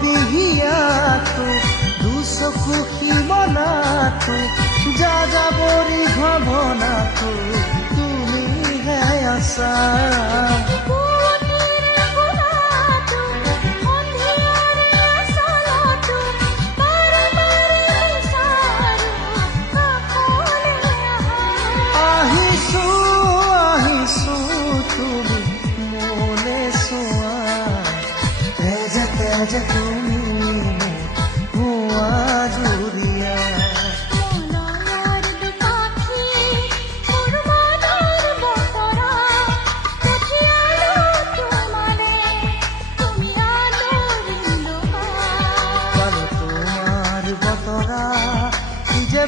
বিহিয়াটো দুচকুখি মনাটো যা যাবৰি ভাৱনাটো তুমিহে আছা। যে তুমি হুয়া জুরিয়া তোমার বতরা যে